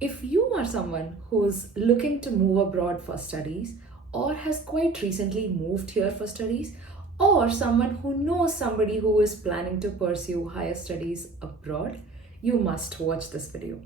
If you are someone who's looking to move abroad for studies, or has quite recently moved here for studies, or someone who knows somebody who is planning to pursue higher studies abroad, you must watch this video.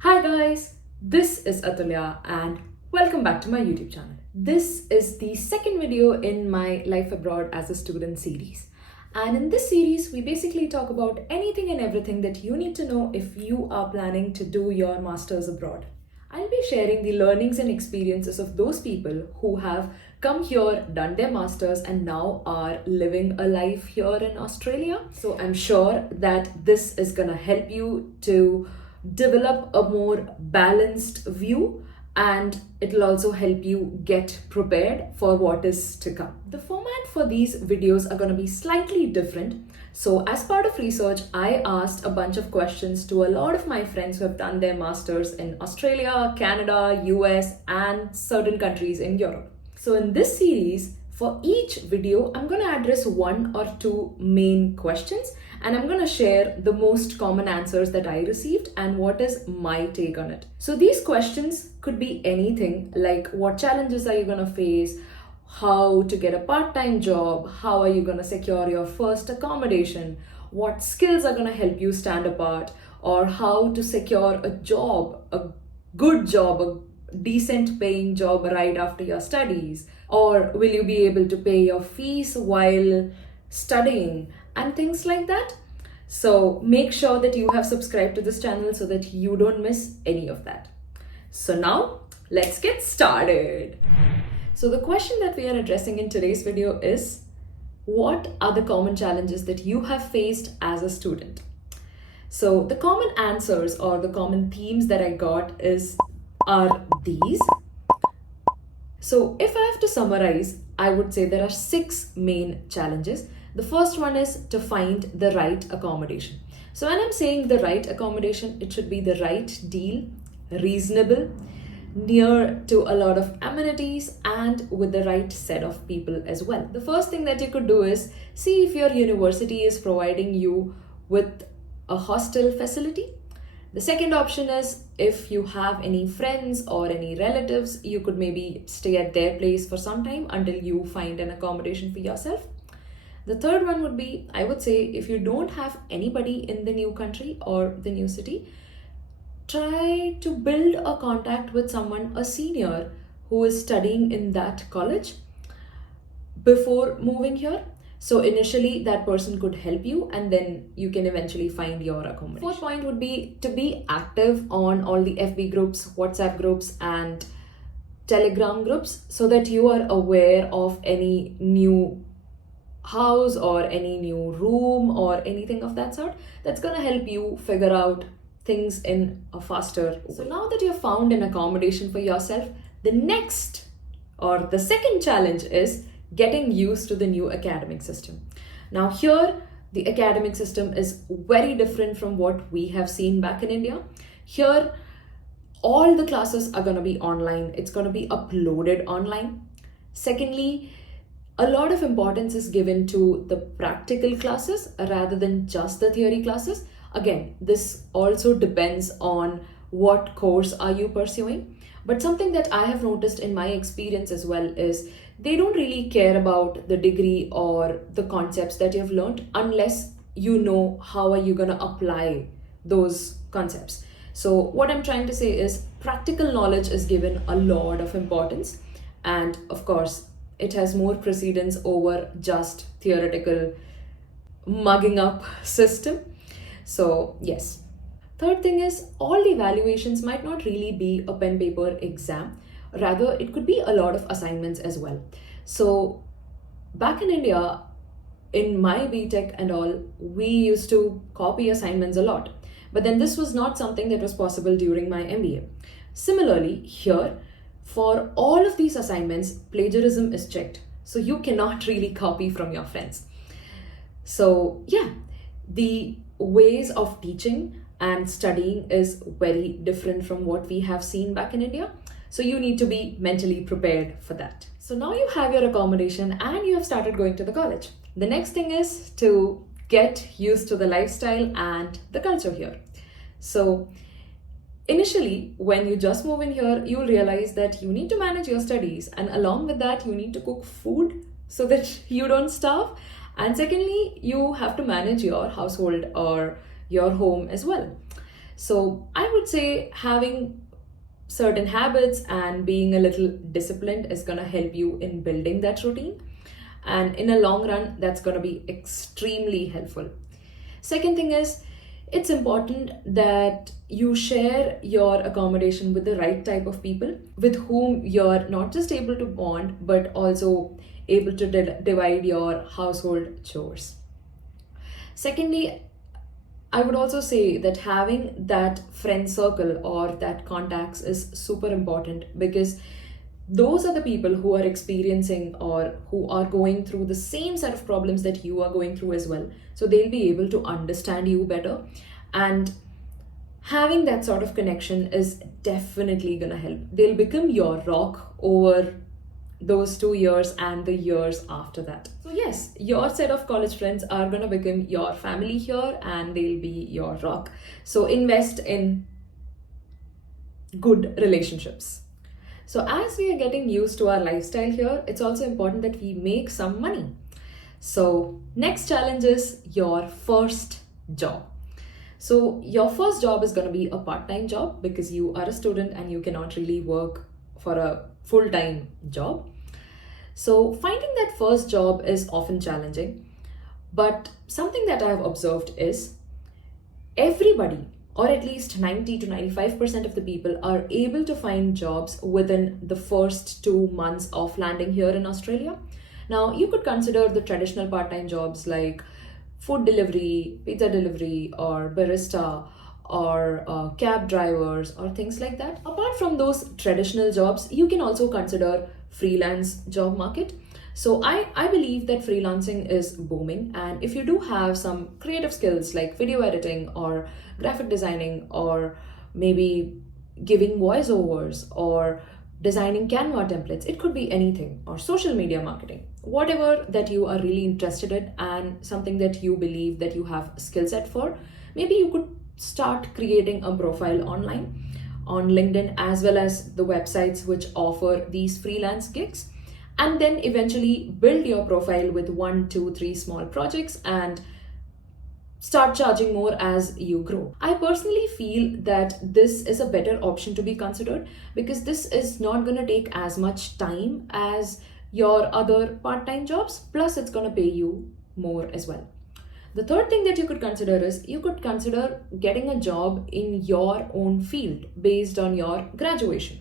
Hi guys, this is Athulya and welcome back to my YouTube channel. This is the second video in my Life Abroad as a Student series. And in this series, we basically talk about anything and everything that you need to know if you are planning to do your masters abroad. I'll be sharing the learnings and experiences of those people who have come here, done their masters, and now are living a life here in Australia. So I'm sure that this is gonna help you to develop a more balanced view, and it'll also help you get prepared for what is to come. The format for these videos are going to be slightly different. So as part of research, I asked a bunch of questions to a lot of my friends who have done their masters in Australia, Canada, US, and certain countries in Europe. So in this series, for each video, I'm going to address one or two main questions, and I'm going to share the most common answers that I received and what is my take on it. So these questions could be anything like what challenges are you going to face, how to get a part-time job, how are you going to secure your first accommodation, what skills are going to help you stand apart, or how to secure a job, a good job, a decent paying job right after your studies, or will you be able to pay your fees while studying, and things like that. So make sure that you have subscribed to this channel so that you don't miss any of that. So now let's get started. So the question that we are addressing in today's video is, what are the common challenges that you have faced as a student? So the common answers or the common themes that I got are these. So if I have to summarize, I would say there are 6 main challenges. The first one is to find the right accommodation. So when I'm saying the right accommodation, it should be the right deal, reasonable, near to a lot of amenities, and with the right set of people as well. The first thing that you could do is see if your university is providing you with a hostel facility. The second option is if you have any friends or any relatives, you could maybe stay at their place for some time until you find an accommodation for yourself. The third one would be, I would say, if you don't have anybody in the new country or the new city, try to build a contact with someone, a senior who is studying in that college before moving here. So initially that person could help you, and then you can eventually find your accommodation. Fourth point would be to be active on all the FB groups, WhatsApp groups, and Telegram groups so that you are aware of any new house or any new room or anything of that sort. That's going to help you figure out things in a faster way. So now that you've found an accommodation for yourself, the next or the second challenge is getting used to the new academic system. Now here, the academic system is very different from what we have seen back in India. Here, all the classes are going to be online. It's going to be uploaded online. Secondly, a lot of importance is given to the practical classes rather than just the theory classes. Again, this also depends on what course are you pursuing. But something that I have noticed in my experience as well is they don't really care about the degree or the concepts that you've learned unless you know how are you going to apply those concepts. So what I'm trying to say is practical knowledge is given a lot of importance, and of course it has more precedence over just theoretical mugging up system. So yes. Third thing is, all the evaluations might not really be a pen paper exam. Rather, it could be a lot of assignments as well. So back in India, in my BTech and all, we used to copy assignments a lot. But then this was not something that was possible during my MBA. Similarly, here, for all of these assignments, plagiarism is checked. So you cannot really copy from your friends. So yeah, the ways of teaching and studying is very different from what we have seen back in India. So you need to be mentally prepared for that. So now you have your accommodation and you have started going to the college. The next thing is to get used to the lifestyle and the culture here. So Initially, when you just move in here, you'll realize that you need to manage your studies, and along with that, you need to cook food so that you don't starve. And secondly, you have to manage your household or your home as well. So, I would say having certain habits and being a little disciplined is going to help you in building that routine. And in a long run, that's going to be extremely helpful. Second thing is, it's important that you share your accommodation with the right type of people with whom you're not just able to bond but also able to divide your household chores. Secondly, I would also say that having that friend circle or that contacts is super important, because those are the people who are experiencing or who are going through the same set of problems that you are going through as well. So they'll be able to understand you better. And having that sort of connection is definitely going to help. They'll become your rock over those 2 years and the years after that. So, yes, your set of college friends are going to become your family here and they'll be your rock. So, invest in good relationships. So, as we are getting used to our lifestyle here, it's also important that we make some money. So, next challenge is your first job. So, your first job is going to be a part-time job because you are a student and you cannot really work for a full-time job. So, finding that first job is often challenging. But something that I have observed is everybody, or at least 90 to 95% of the people, are able to find jobs within the first 2 months of landing here in Australia. Now, you could consider the traditional part-time jobs like food delivery, pizza delivery, or barista, or cab drivers, or things like that. Apart from those traditional jobs, you can also consider freelance job market. So I believe that freelancing is booming, and if you do have some creative skills like video editing or graphic designing or maybe giving voiceovers or designing Canva templates, it could be anything, or social media marketing, whatever that you are really interested in and something that you believe that you have skill set for, maybe you could start creating a profile online on LinkedIn as well as the websites which offer these freelance gigs, and then eventually build your profile with 1, 2, 3 small projects and start charging more as you grow. I personally feel that this is a better option to be considered because this is not going to take as much time as your other part-time jobs, plus it's going to pay you more as well. The third thing that you could consider is you could consider getting a job in your own field based on your graduation.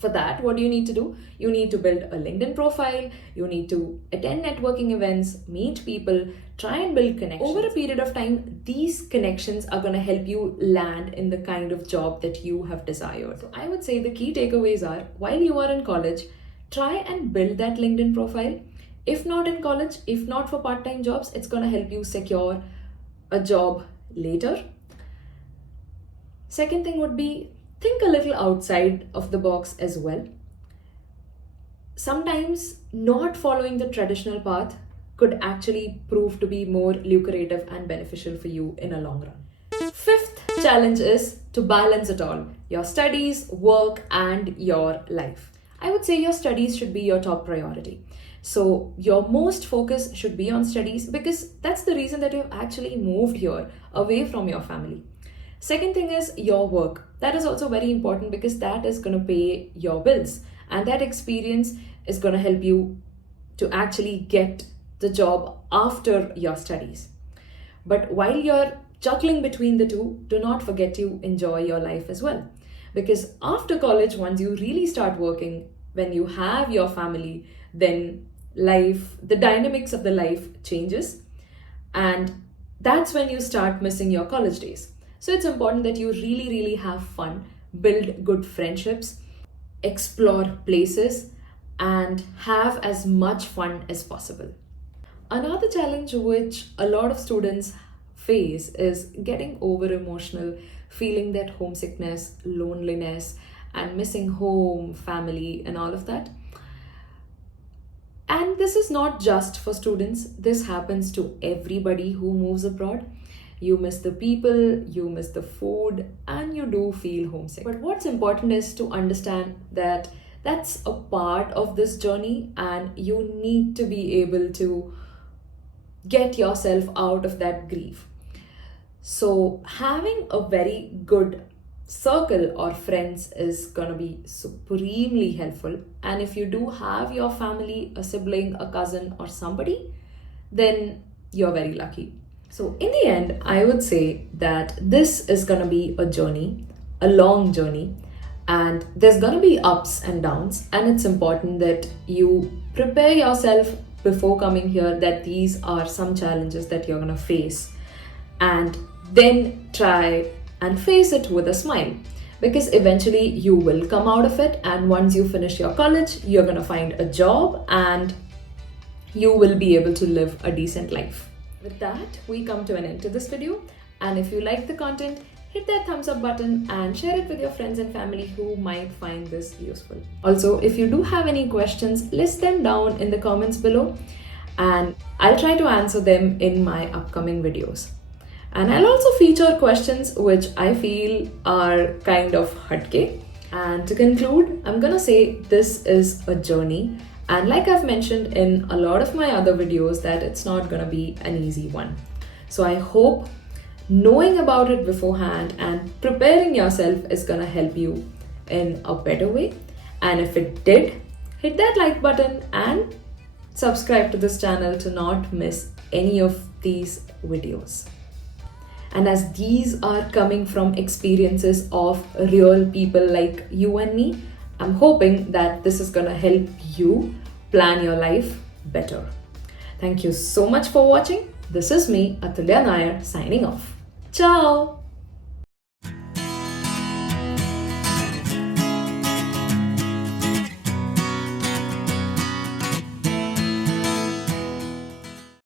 For that, what do you need to do? You need to build a LinkedIn profile, you need to attend networking events, meet people, try and build connections. Over a period of time, these connections are going to help you land in the kind of job that you have desired. So I would say the key takeaways are, while you are in college, try and build that LinkedIn profile. If not in college, if not for part-time jobs, it's going to help you secure a job later. Second thing would be, think a little outside of the box as well. Sometimes not following the traditional path could actually prove to be more lucrative and beneficial for you in a long run. Fifth challenge is to balance it all, your studies, work, and your life. I would say your studies should be your top priority. So your most focus should be on studies because that's the reason that you've actually moved here away from your family. Second thing is your work. That is also very important because that is going to pay your bills, and that experience is going to help you to actually get the job after your studies. But while you're juggling between the two, do not forget to enjoy your life as well. Because after college, once you really start working, when you have your family, then life, the dynamics of the life changes, and that's when you start missing your college days. So it's important that you really have fun, build good friendships, explore places, and have as much fun as possible. Another challenge which a lot of students face is getting over emotional, feeling that homesickness, loneliness, and missing home, family, and all of that. And this is not just for students, this happens to everybody who moves abroad. You miss the people, you miss the food, and you do feel homesick. But what's important is to understand that that's a part of this journey, and you need to be able to get yourself out of that grief. So, having a very good circle or friends is gonna be supremely helpful. And if you do have your family, a sibling, a cousin, or somebody, then you're very lucky. So, in the end, I would say that this is gonna be a journey, a long journey, and there's gonna be ups and downs. And it's important that you prepare yourself before coming here that these are some challenges that you're gonna face, and then try and face it with a smile, because eventually you will come out of it. And once you finish your college, you're gonna find a job and you will be able to live a decent life. With that, we come to an end to this video. And if you like the content, hit that thumbs up button and share it with your friends and family who might find this useful. Also, if you do have any questions, list them down in the comments below and I'll try to answer them in my upcoming videos. And I'll also feature questions which I feel are kind of hatke. And to conclude, I'm gonna say this is a journey. And like I've mentioned in a lot of my other videos, that it's not gonna be an easy one. So I hope knowing about it beforehand and preparing yourself is gonna help you in a better way. And if it did, hit that like button and subscribe to this channel to not miss any of these videos. And as these are coming from experiences of real people like you and me, I'm hoping that this is gonna help you plan your life better. Thank you so much for watching. This is me, Athulya Nair, signing off. Ciao!